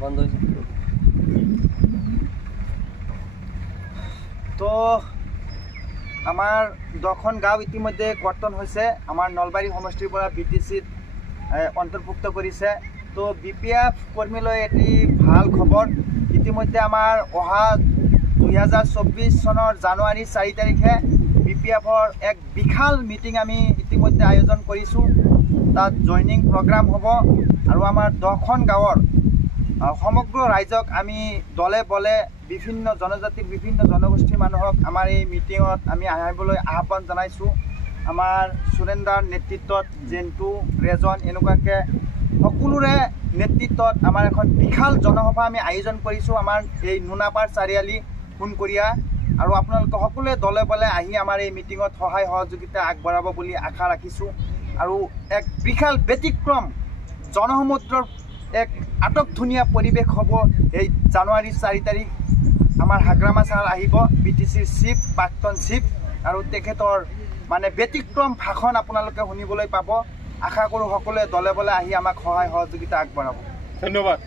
বন্ধ হয়েছে তো আমাৰ 10খন গাঁও ইতিমধ্যে কৰ্তন হৈছে আমাৰ নলবাৰী সমষ্টিৰ পৰা BTCত অন্তৰ্ভুক্ত কৰিছে তো BPF কৰ্মীলৈ এটি ভাল খবৰ ইতিমধ্যে আমাৰ অহা 2024 চনৰ জানুৱাৰী 4 তাৰিখে BPFৰ এক বিশাল মিটিং আমি ইতিমধ্যে আয়োজন কৰিছোঁ তাত জয়নিং প্ৰগ্ৰাম হ'ব আৰু আমাৰ 10খন গাঁৱৰ সমগ্ৰ ৰাইজক আমি দলে বলে বিভিন্ন জনজাতিৰ বিভিন্ন জনগোষ্ঠীৰ মানুহক আমাৰ এই মিটিঙত আমি আহিবলৈ আহ্বান জনাইছোঁ আমাৰ সুৰেন্দ্ৰৰ নেতৃত্বত জেন্টু ৰেজন এনেকুৱাকৈ সকলোৰে নেতৃত্বত আমাৰ এখন বিশাল জনসভা আমি আয়োজন কৰিছোঁ আমাৰ এই নুনাপাৰ চাৰিআলি সোণকৰীয়া আৰু আপোনালোকে সকলোৱে দলে বলে আহি আমাৰ এই মিটিঙত সহায় সহযোগিতা আগবঢ়াব বুলি আশা ৰাখিছোঁ আৰু এক বিশাল ব্যতিক্ৰম জনসমুদ্ৰৰ এক আটকধুনীয়া পৰিৱেশ হ'ব এই জানুৱাৰী 4 তাৰিখ আমাৰ হাগ্ৰামা ছাৰ আহিব BTCৰ চিফ প্ৰাক্তন চিফ আৰু তেখেতৰ মানে ব্যতিক্ৰম ভাষণ আপোনালোকে শুনিবলৈ পাব আশা কৰোঁ সকলোৱে দলে বলে আহি আমাক সহায় সহযোগিতা আগবঢ়াব ধন্যবাদ